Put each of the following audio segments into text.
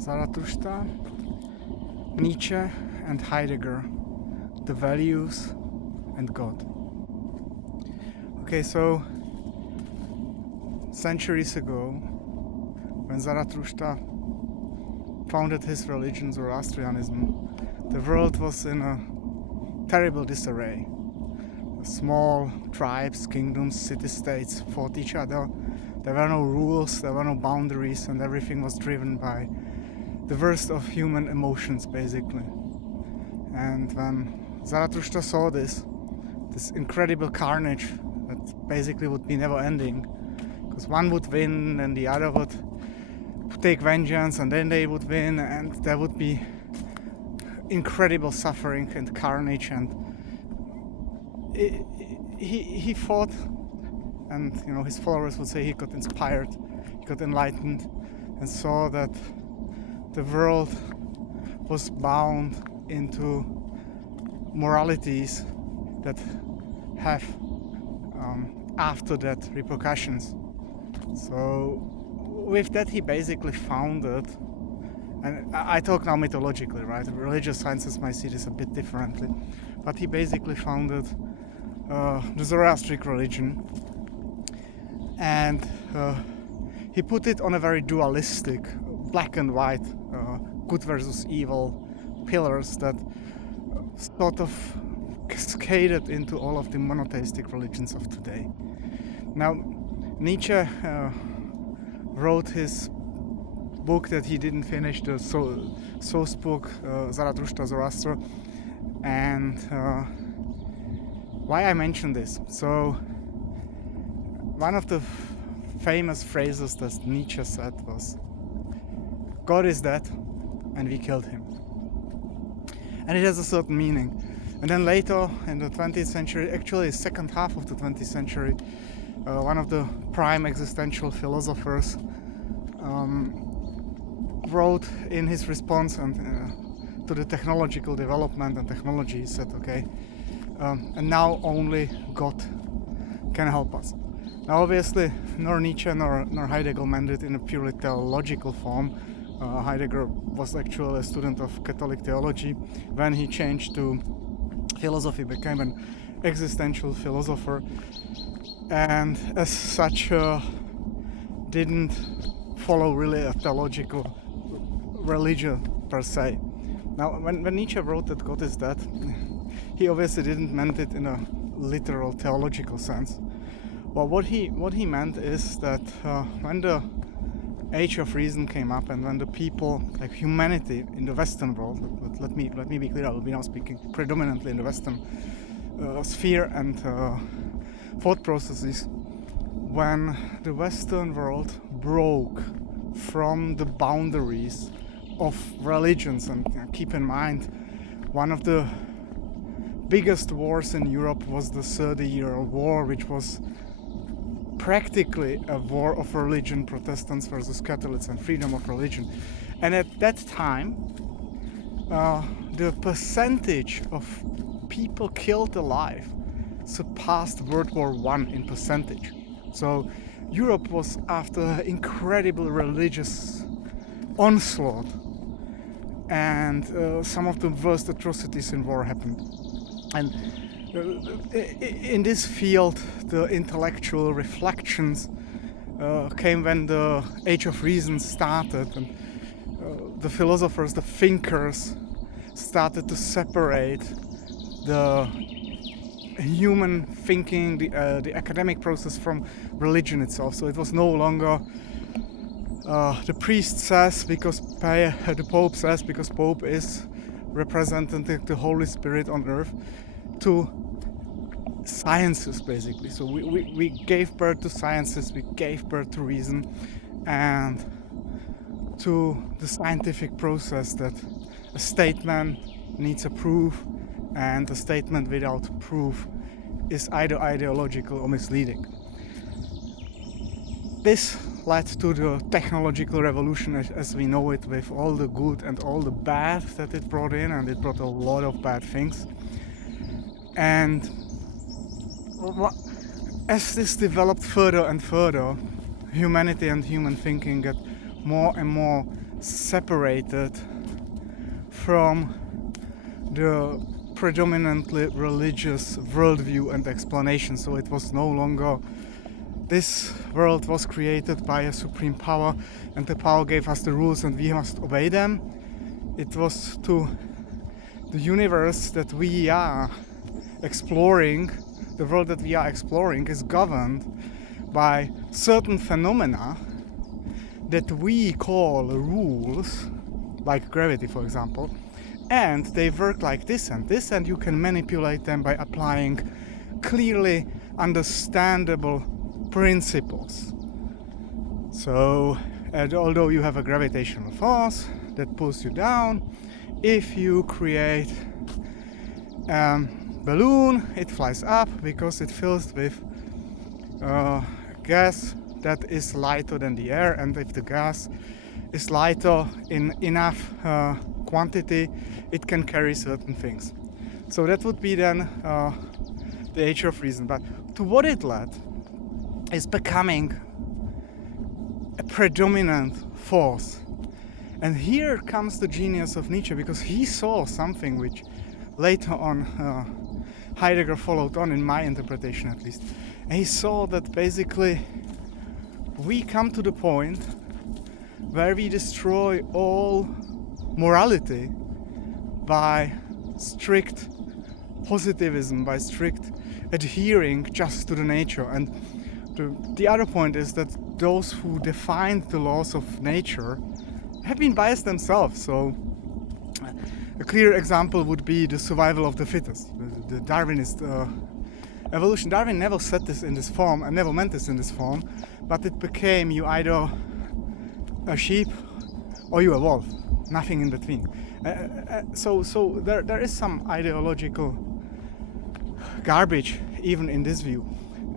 Zarathustra, Nietzsche and Heidegger, the values and God. Okay, so centuries ago, when Zarathustra founded his religion, Zoroastrianism, the world was in a terrible disarray. Small tribes, kingdoms, city-states fought each other. There were no rules, there were no boundaries, and everything was driven by the worst of human emotions, basically. And when Zarathustra saw this incredible carnage that basically would be never ending, because one would win and the other would take vengeance and then they would win, and there would be incredible suffering and carnage, and he fought, and his followers would say he got inspired, he got enlightened, and saw that the world was bound into moralities that have after that repercussions. So with that he basically founded, and I talk now mythologically, right? Religious sciences might see this a bit differently, but he basically founded the Zoroastric religion, and he put it on a very dualistic, black and white, good versus evil pillars that sort of cascaded into all of the monotheistic religions of today. Now, Nietzsche wrote his book that he didn't finish, the source book, Zarathurstra, Zoroaster, and why I mention this? So, one of the famous phrases that Nietzsche said was, "God is dead, and we killed him." And it has a certain meaning. And then later in the 20th century, actually second half of the 20th century, one of the prime existential philosophers wrote in his response to the technological development and technology, he said, okay, and now only God can help us. Now obviously nor Nietzsche nor Heidegger meant it in a purely theological form. Heidegger was actually a student of Catholic theology. When he changed to philosophy, became an existential philosopher, and as such didn't follow really a theological religion per se. Now when Nietzsche wrote that God is dead, he obviously didn't meant it in a literal theological sense. Well, what he meant is that when the age of reason came up, and when the people, like humanity in the Western world, let me be clear, I will be now speaking predominantly in the Western sphere and thought processes, when the Western world broke from the boundaries of religions, and keep in mind, one of the biggest wars in Europe was the 30-Year War, which was practically a war of religion, Protestants versus Catholics, and freedom of religion. And at that time, the percentage of people killed alive surpassed World War I in percentage. So Europe was after an incredible religious onslaught, and some of the worst atrocities in war happened. And in this field, the intellectual reflections came when the Age of Reason started, and the philosophers, the thinkers, started to separate the human thinking, the academic process, from religion itself. So it was no longer the priest says because the Pope says because Pope is representing the Holy Spirit on earth, to sciences basically. So we gave birth to sciences, we gave birth to reason, and to the scientific process that a statement needs a proof, and a statement without proof is either ideological or misleading. This led to the technological revolution as we know it, with all the good and all the bad that it brought in, and it brought a lot of bad things. And as this developed further and further, humanity and human thinking got more and more separated from the predominantly religious worldview and explanation. So it was no longer this world was created by a supreme power and the power gave us the rules and we must obey them. It was to the universe that we are exploring, the world that we are exploring is governed by certain phenomena that we call rules, like gravity for example, and they work like this, and you can manipulate them by applying clearly understandable principles. So, although you have a gravitational force that pulls you down, if you create a balloon, it flies up because it fills with gas that is lighter than the air, and if the gas is lighter in enough quantity, it can carry certain things. So that would be then the age of reason. But to what it led is becoming a predominant force. And here comes the genius of Nietzsche, because he saw something which later on Heidegger followed on, in my interpretation at least. And he saw that basically we come to the point where we destroy all morality by strict positivism, by strict adhering just to the nature. And the other point is that those who defined the laws of nature have been biased themselves. So a clear example would be the survival of the fittest, the Darwinist evolution. Darwin never said this in this form and never meant this in this form, but it became you either a sheep or you a wolf, nothing in between. So there is some ideological garbage even in this view.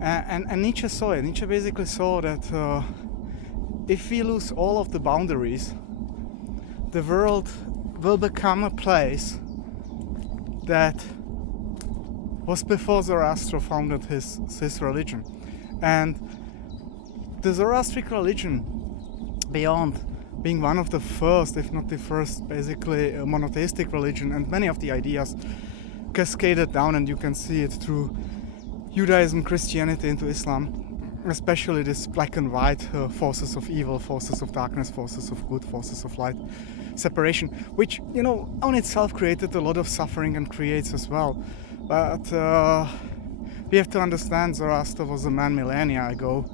And Nietzsche saw it. Nietzsche basically saw that if we lose all of the boundaries, the world will become a place that was before Zarathustra founded his religion. And the Zoroastric religion, beyond being one of the first, if not the first, basically a monotheistic religion, and many of the ideas cascaded down, and you can see it through Judaism, Christianity into Islam, especially this black and white forces of evil, forces of darkness, forces of good, forces of light, separation, which, you know, on itself created a lot of suffering and creates as well. But we have to understand Zoroaster was a man millennia ago,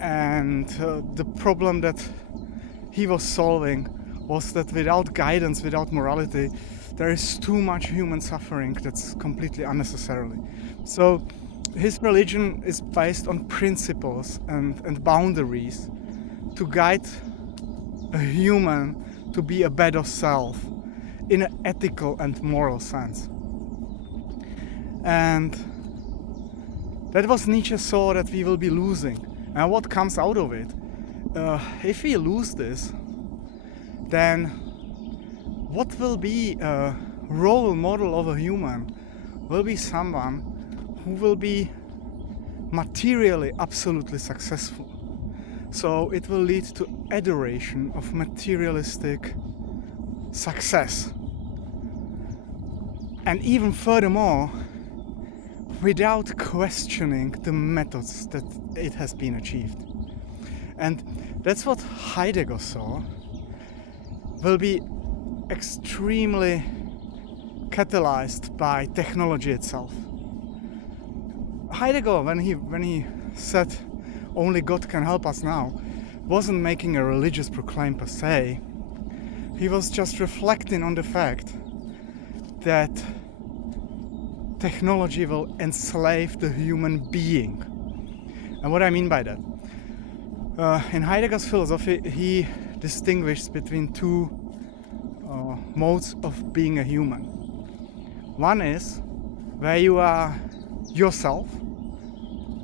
and the problem that he was solving was that without guidance, without morality, there is too much human suffering that's completely unnecessarily. So his religion is based on principles and boundaries to guide a human to be a better self in an ethical and moral sense. And that was Nietzsche saw that we will be losing. And what comes out of it? If we lose this, then what will be a role model of a human will be someone who will be materially absolutely successful. So it will lead to adoration of materialistic success. And even furthermore, without questioning the methods that it has been achieved. And that's what Heidegger saw will be extremely catalyzed by technology itself. Heidegger, when he said only God can help us now, wasn't making a religious proclaim per se. He was just reflecting on the fact that technology will enslave the human being. And what I mean by that? In Heidegger's philosophy, he distinguishes between two modes of being a human. One is where you are yourself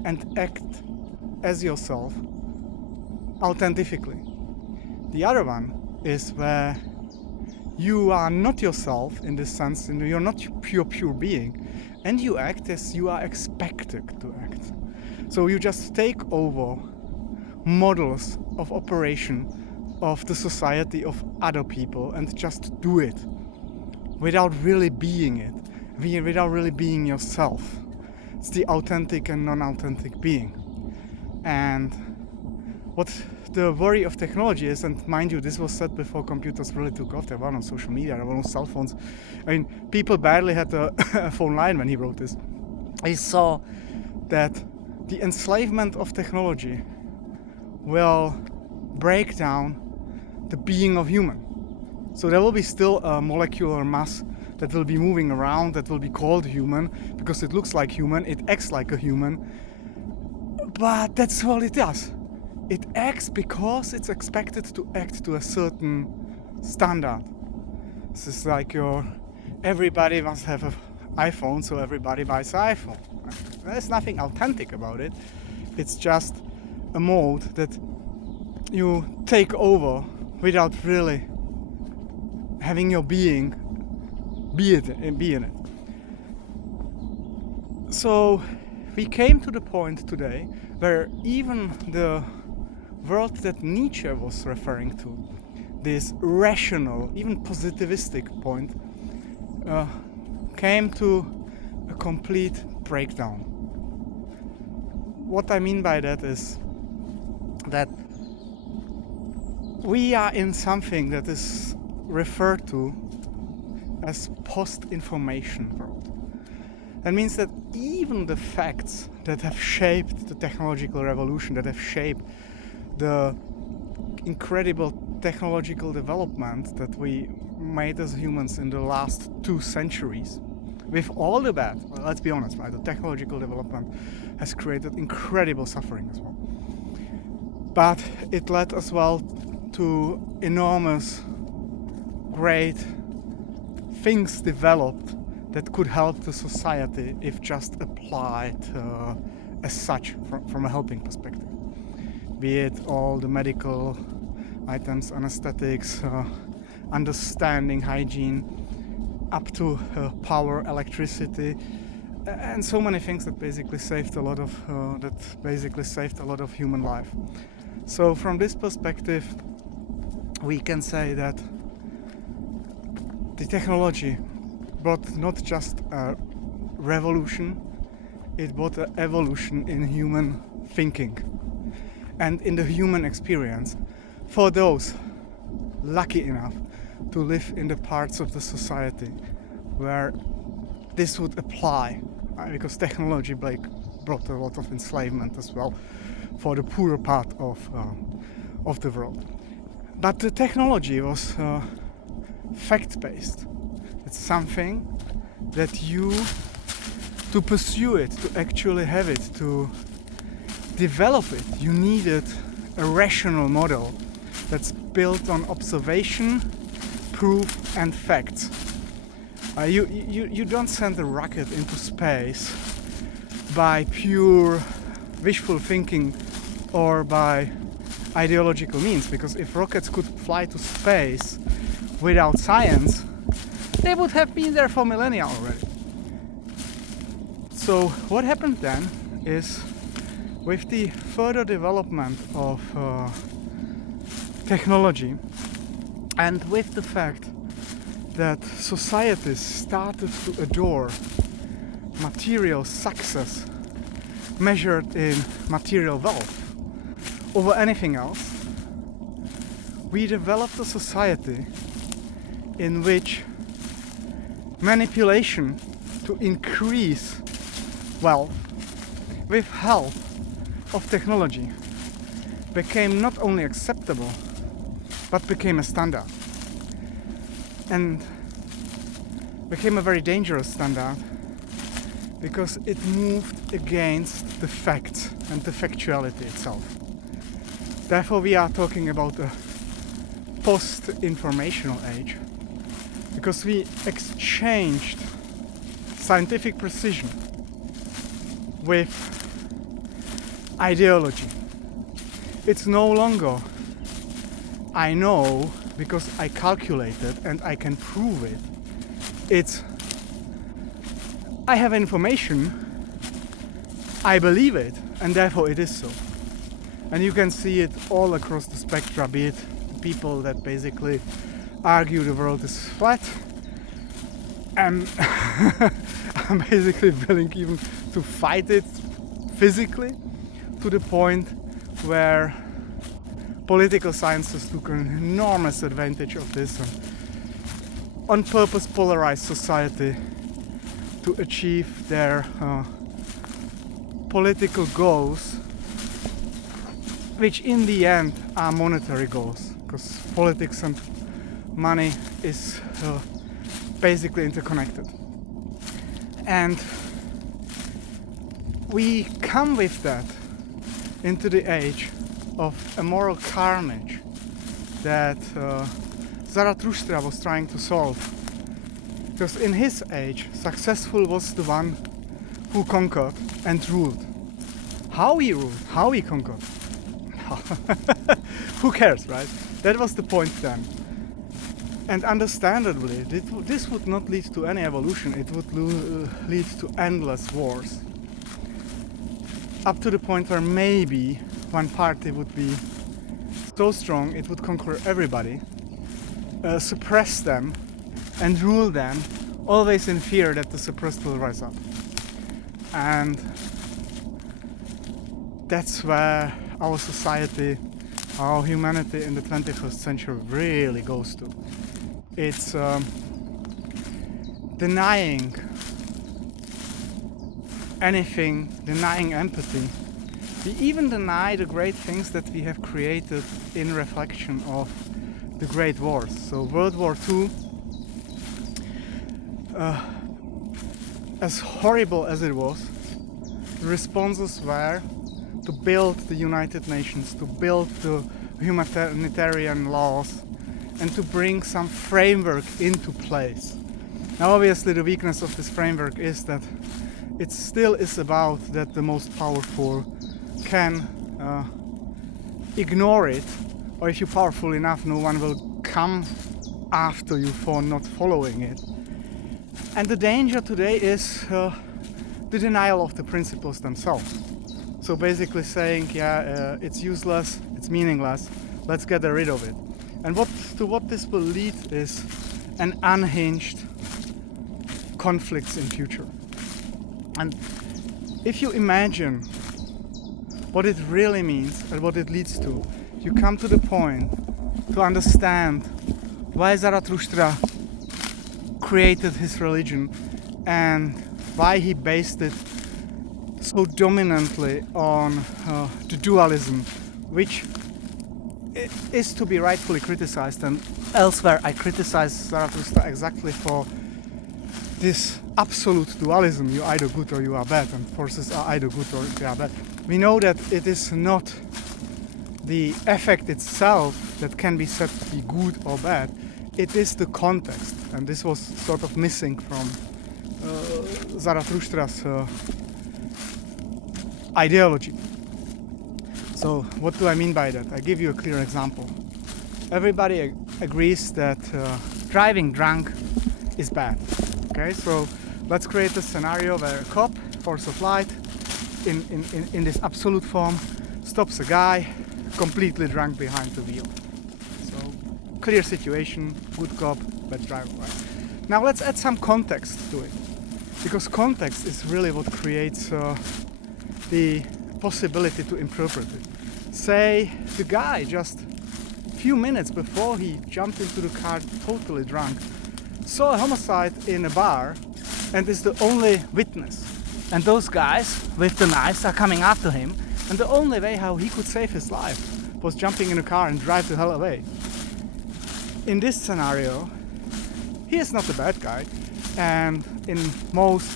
and act as yourself authentically. The other one is where you are not yourself in this sense, and you're not pure being, and you act as you are expected to act. So you just take over models of operation of the society of other people and just do it without really being it, without really being yourself. It's the authentic and non-authentic being. And what the worry of technology is, and mind you, this was said before computers really took off. There were no social media, there were no cell phones. I mean, people barely had a phone line when he wrote this. He saw that the enslavement of technology will break down the being of human. So there will be still a molecular mass that will be moving around, that will be called human, because it looks like human, it acts like a human. But that's all it does. It acts because it's expected to act to a certain standard. This is like everybody must have an iPhone, so everybody buys an iPhone. There's nothing authentic about it. It's just a mode that you take over without really having your being be in it. So we came to the point today where even the world that Nietzsche was referring to, this rational, even positivistic point, came to a complete breakdown. What I mean by that is that we are in something that is referred to as post-information world. That means that even the facts that have shaped the technological revolution, that have shaped the incredible technological development that we made as humans in the last 2 centuries, with all the bad, well, let's be honest, right? The technological development has created incredible suffering as well. But it led as well to enormous, great things developed that could help the society if just applied as such from a helping perspective. Be it all the medical items, anesthetics, understanding hygiene, up to power, electricity, and so many things that basically saved a lot of human life. So from this perspective, we can say that the technology brought not just a revolution, it brought an evolution in human thinking and in the human experience for those lucky enough to live in the parts of the society where this would apply, because technology brought a lot of enslavement as well for the poorer part of the world. But the technology was fact-based. It's something that to pursue it, to actually have it, to develop it, you needed a rational model that's built on observation, proof and facts. You don't send a rocket into space by pure wishful thinking or by ideological means, because if rockets could fly to space without science, they would have been there for millennia already. So what happened then is, with the further development of technology and with the fact that societies started to adore material success measured in material wealth over anything else, we developed a society in which manipulation to increase wealth with help of technology became not only acceptable but became a standard, and became a very dangerous standard because it moved against the facts and the factuality itself. Therefore we are talking about a post-informational age, because we exchanged scientific precision with ideology. It's no longer I know because I calculated and I can prove it. It's I have information, I believe it, and therefore it is so. And you can see it all across the spectra, be it people that basically argue the world is flat. And I'm basically willing even to fight it physically, to the point where political sciences took an enormous advantage of this and on purpose polarized society to achieve their political goals, which in the end are monetary goals, because politics and money is basically interconnected. And we come with that into the age of a moral carnage that Zarathustra was trying to solve. Because in his age, successful was the one who conquered and ruled. How he ruled, how he conquered, who cares, right? That was the point then. And understandably, this would not lead to any evolution, it would lead to endless wars. Up to the point where maybe one party would be so strong it would conquer everybody, suppress them and rule them, always in fear that the suppressed will rise up. And that's where our society, our humanity in the 21st century really goes to. It's denying anything, denying empathy. We even deny the great things that we have created in reflection of the great wars. So World War II, as horrible as it was, the responses were to build the United Nations, to build the humanitarian laws, and to bring some framework into place. Now obviously the weakness of this framework is that it still is about that the most powerful can ignore it, or if you're powerful enough, no one will come after you for not following it. And the danger today is the denial of the principles themselves. So basically saying, it's useless, it's meaningless, let's get rid of it. And what this will lead is an unhinged conflicts in future. And if you imagine what it really means and what it leads to, you come to the point to understand why Zarathustra created his religion and why he based it so dominantly on the dualism, which is to be rightfully criticized. And elsewhere I criticize Zarathustra exactly for this absolute dualism, you are either good or you are bad, and forces are either good or they are bad. We know that it is not the effect itself that can be said to be good or bad, it is the context, and this was sort of missing from Zarathustra's ideology. So what do I mean by that? I give you a clear example. Everybody agrees that driving drunk is bad. Okay, so let's create a scenario where a cop, force of light, in this absolute form, stops a guy completely drunk behind the wheel. So clear situation, good cop, bad driver. Right? Now let's add some context to it, because context is really what creates the possibility to interpret it. Say the guy just a few minutes before he jumped into the car totally drunk saw a homicide in a bar and is the only witness, and those guys with the knives are coming after him, and the only way how he could save his life was jumping in a car and drive the hell away. In this scenario, he is not a bad guy, and in most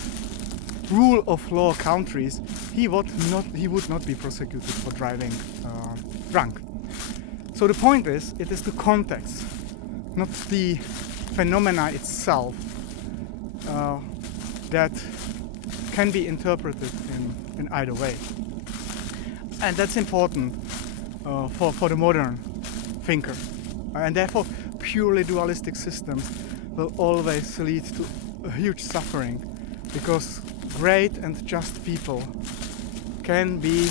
rule of law countries he would not be prosecuted for driving drunk. So the point is, it is the context, not the phenomena itself, that can be interpreted in either way. And that's important for the modern thinker. And therefore purely dualistic systems will always lead to a huge suffering, because great and just people can be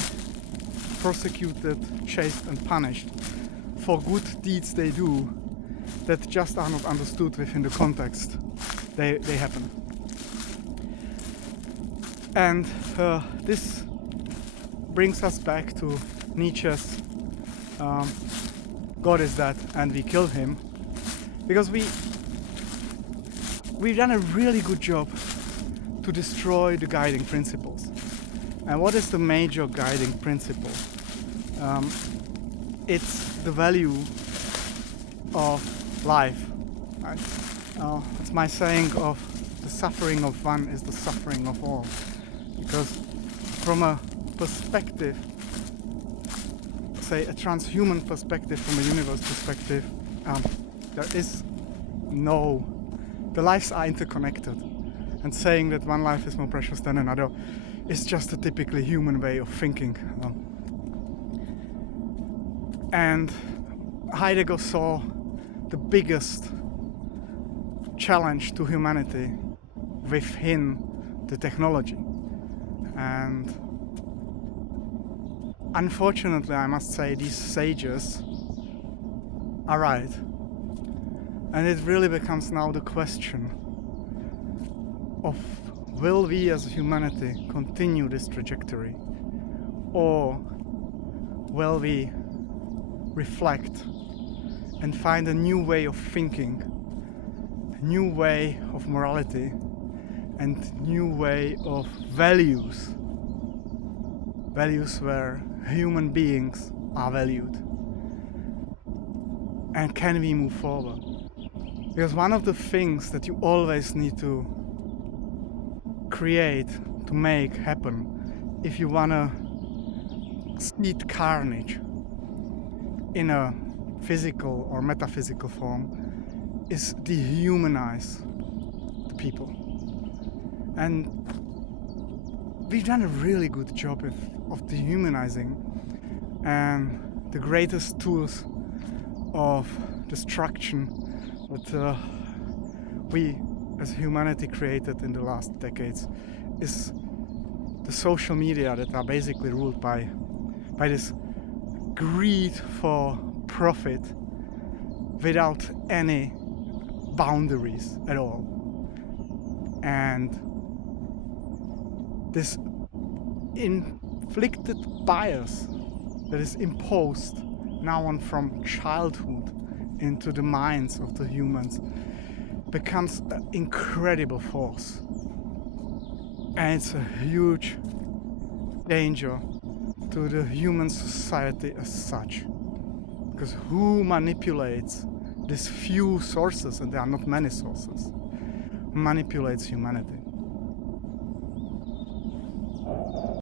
prosecuted, chased and punished for good deeds they do that just are not understood within the context they happen. And this brings us back to Nietzsche's God is dead and we kill him, because we've done a really good job to destroy the guiding principles. And what is the major guiding principle? It's the value of life. Right? It's my saying of the suffering of one is the suffering of all. Because from a perspective, say a transhuman perspective, from a universe perspective, there is no... The lives are interconnected. And saying that one life is more precious than another is just a typically human way of thinking. And Heidegger saw the biggest challenge to humanity within the technology. And unfortunately, I must say, these sages are right. And it really becomes now the question of, will we as humanity continue this trajectory, or will we reflect and find a new way of thinking, a new way of morality, and new way of values where human beings are valued? And can we move forward? Because one of the things that you always need to create, to make happen, if you wanna seed carnage in a physical or metaphysical form, is dehumanize the people. And we've done a really good job of dehumanizing, and the greatest tools of destruction that we as humanity created in the last decades is the social media that are basically ruled by this greed for profit without any boundaries at all. And this inflicted bias that is imposed now on from childhood into the minds of the humans becomes an incredible force. And it's a huge danger to the human society as such. Because who manipulates these few sources, and there are not many sources, manipulates humanity.